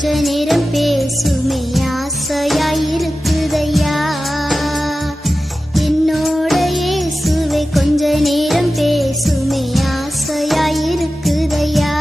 கொஞ்ச நேரம் பேசுமே ஆசையாயிருக்குதையா. என்னோட இயேசுவே கொஞ்ச நேரம் பேசுமே ஆசையாயிருக்குதையா.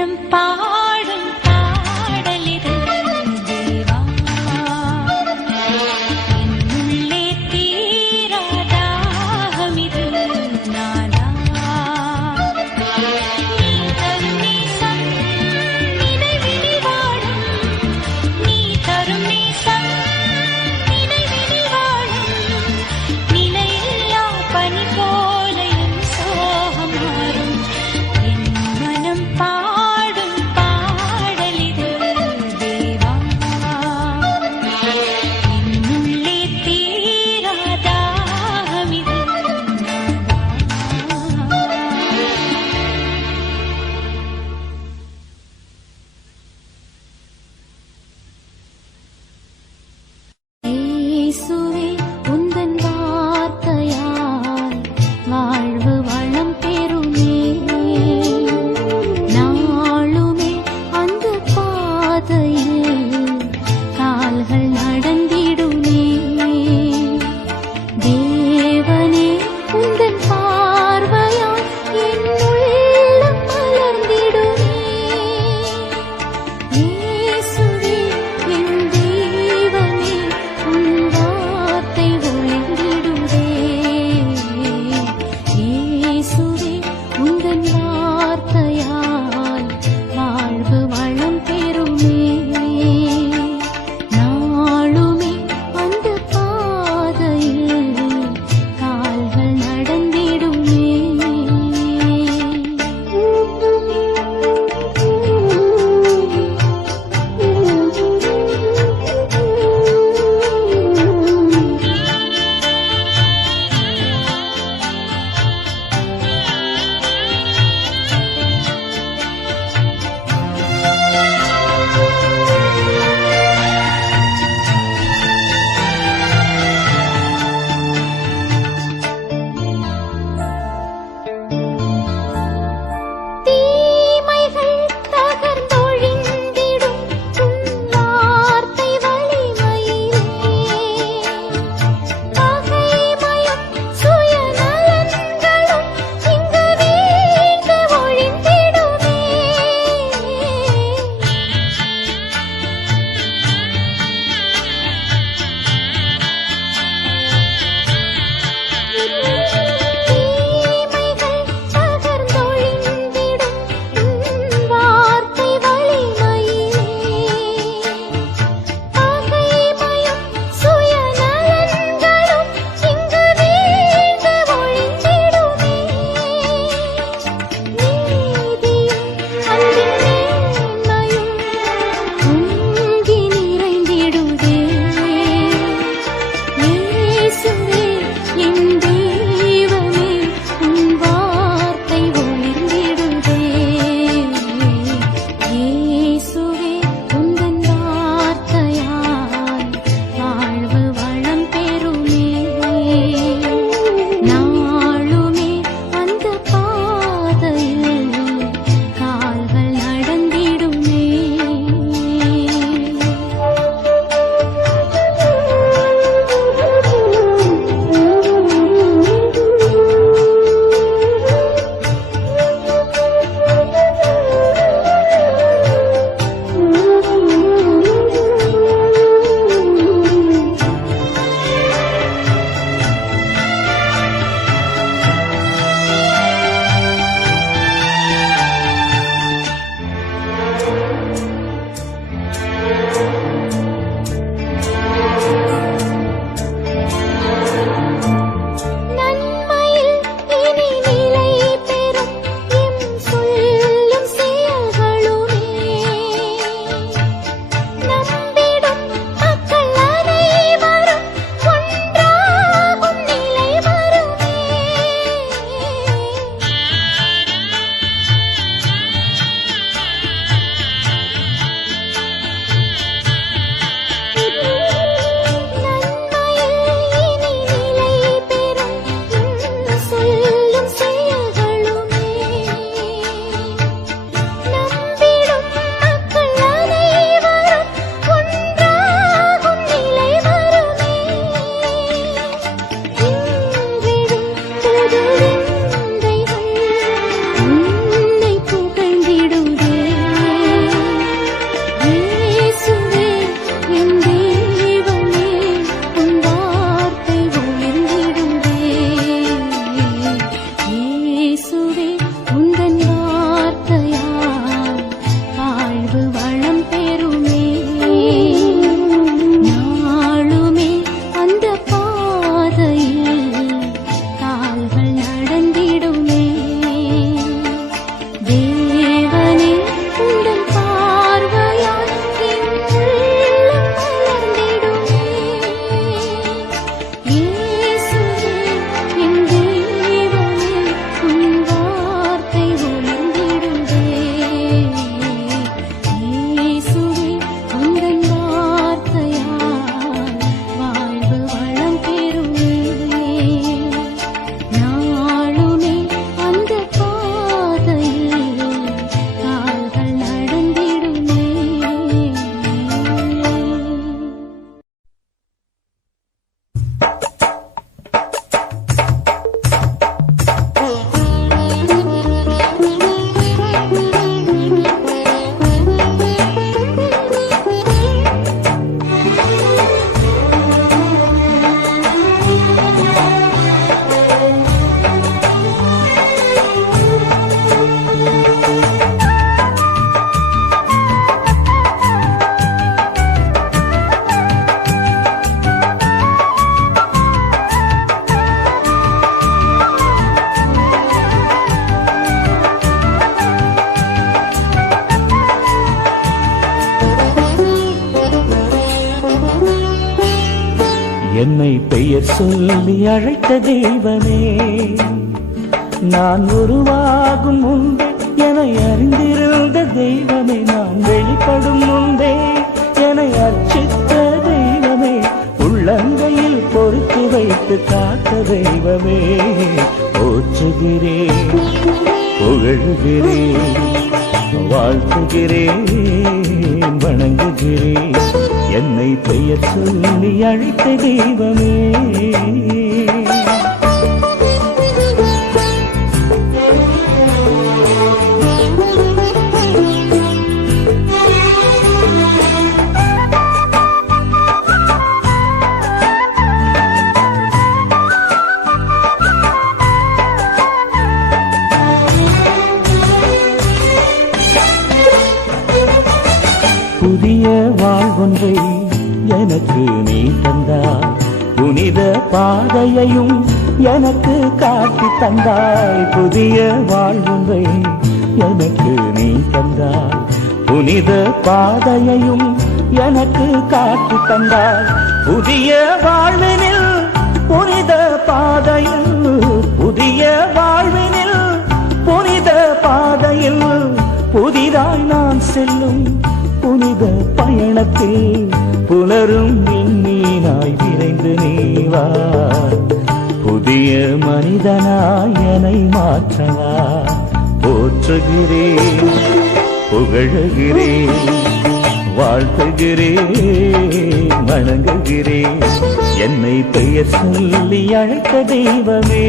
மனம் பாடும் பாடலிது தேவா என்னுள்ளே தீராதாகமிது நானா நீ தரும் நேசம் நினைவினில் வாழும் நீ தரும் நேசம் நினைவினில் வாழும் நிலையில்லா பனி போல என் சோகம் மாறும் என் மனம் பாடும் பாடலிது என்னை பெயர் சொல்லி அழைத்த தெய்வமே, நான் உருவாகும் முன்பே என்னை அறிந்திருந்த தெய்வமே, நான் வெளிப்படும் முன்பே என்னை அர்ச்சித்த தெய்வமே, உள்ளங்கையில் பொறுத்து வைத்து காத்த தெய்வமே, போற்றுகிறேன், புகழுகிறேன், வாழ்த்துகிறேன், வணங்குகிறேன், என்னை பெயர் சொல்லி அழைத்த தெய்வமே. புதிய வாழ்வொன்றை எனக்கு நீ தந்தாய், புனித பாதையையும் எனக்கு காட்டி தந்தாய். புதிய வாழ்வொன்றை எனக்கு நீ தந்தாய், புனித பாதையையும் எனக்கு காட்டி தந்தாய். புதிய வாழ்வினில் புனித பாதையில், புதிய வாழ்வினில் புனித பாதையில், புதிதாய் நான் செல்லும் புனித பயணத்தில் புலரும் விண்மீனாய் விரைந்து நீவா, புதிய மனிதனாய் என்னை மாற்றவா. போற்றுகிறேன், புகழுகிறேன், வாழ்த்துகிறேன், வணங்குகிறேன், என்னை பெயர் சொல்லி அழைத்த தெய்வமே.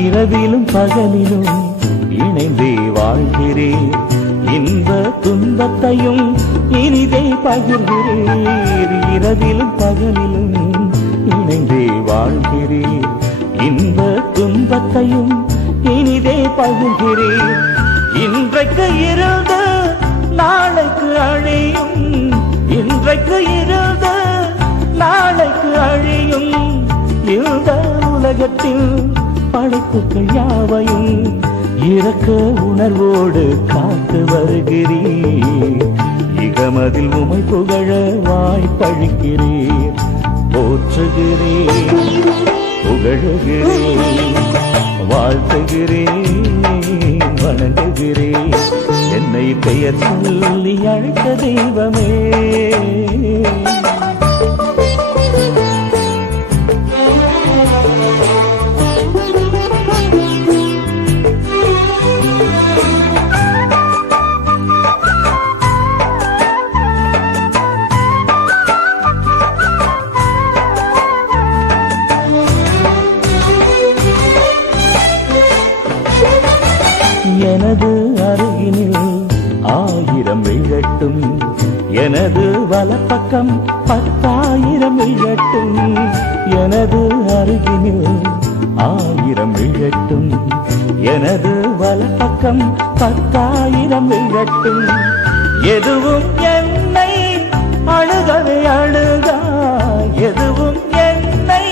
இரவிலும் பகலிலும் இணைந்தே வாழ்கிறேன், இன்ப துன்பத்தையும் இனிதே பகிர்கிறேன். இரவிலும் பகலிலும் இணைந்தே வாழ்கிறேன், இன்ப துன்பத்தையும் இனிதே பகிர்கிறேன். இன்றைக்கு இருந்த நாளைக்கு அழியும், இன்றைக்கு இருந்த நாளைக்கு அழியும், இந்த உலகத்தில் படைப்புகள் யாவையும் இரக்க உணர்வோடு காத்து வருகிறீர். இகமதில் உமை புகழ வாய்ப்பளிக்கிறீர். போற்றுகிறேன், புகழுகிறேன், வாழ்த்துகிறேன், வணங்குகிறேன், என்னை பெயர் சொல்லி அழைத்த தெய்வமே. எனது அருகினில் 1000 விழட்டும், எனது வலப்பக்கம் 10,000 விழட்டும். எனது அருகினில் 1000 விழட்டும், எனது வலப்பக்கம் 10,000 விழட்டும். எதுவும் என்னை அழுகவே அழுகா, எதுவும் என்னை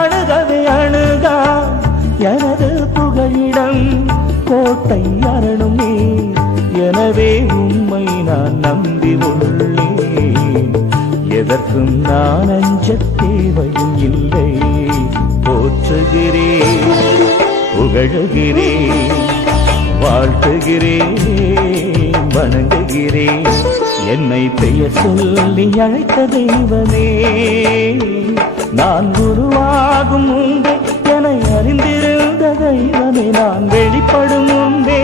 அழுகவே அழுகா. எனது புகழிடம் கோட்டை அரணுமே, எனவே உம்மை நான் நம்பி உள்ளேன். எதற்கும் நான் அஞ்ச தேவையும் இல்லை. போற்றுகிறேன், புகழுகிறேன், வாழ்த்துகிறேன், வணங்குகிறேன், என்னை பெயர் சொல்லி அழைத்த தெய்வமே. நான் உருவாகும் முன்பே என்னை அறிந்திருந்த தெய்வமே, நான் வெளிப்படும் முன்பே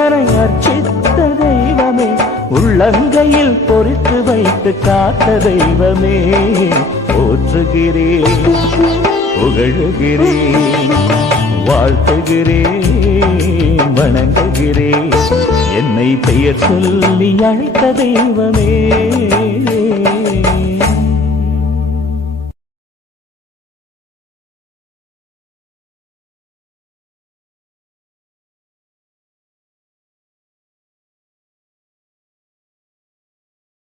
என்னை அர்ச்சித்த தெய்வமே, உள்ளங்கையில் பொறித்து வைத்து காத்த தெய்வமே. போற்றுகிறேன், புகழுகிறேன், வாழ்த்துகிறேன், வணங்குகிறேன், என்னை பெயர் சொல்லி அழைத்த தெய்வமே.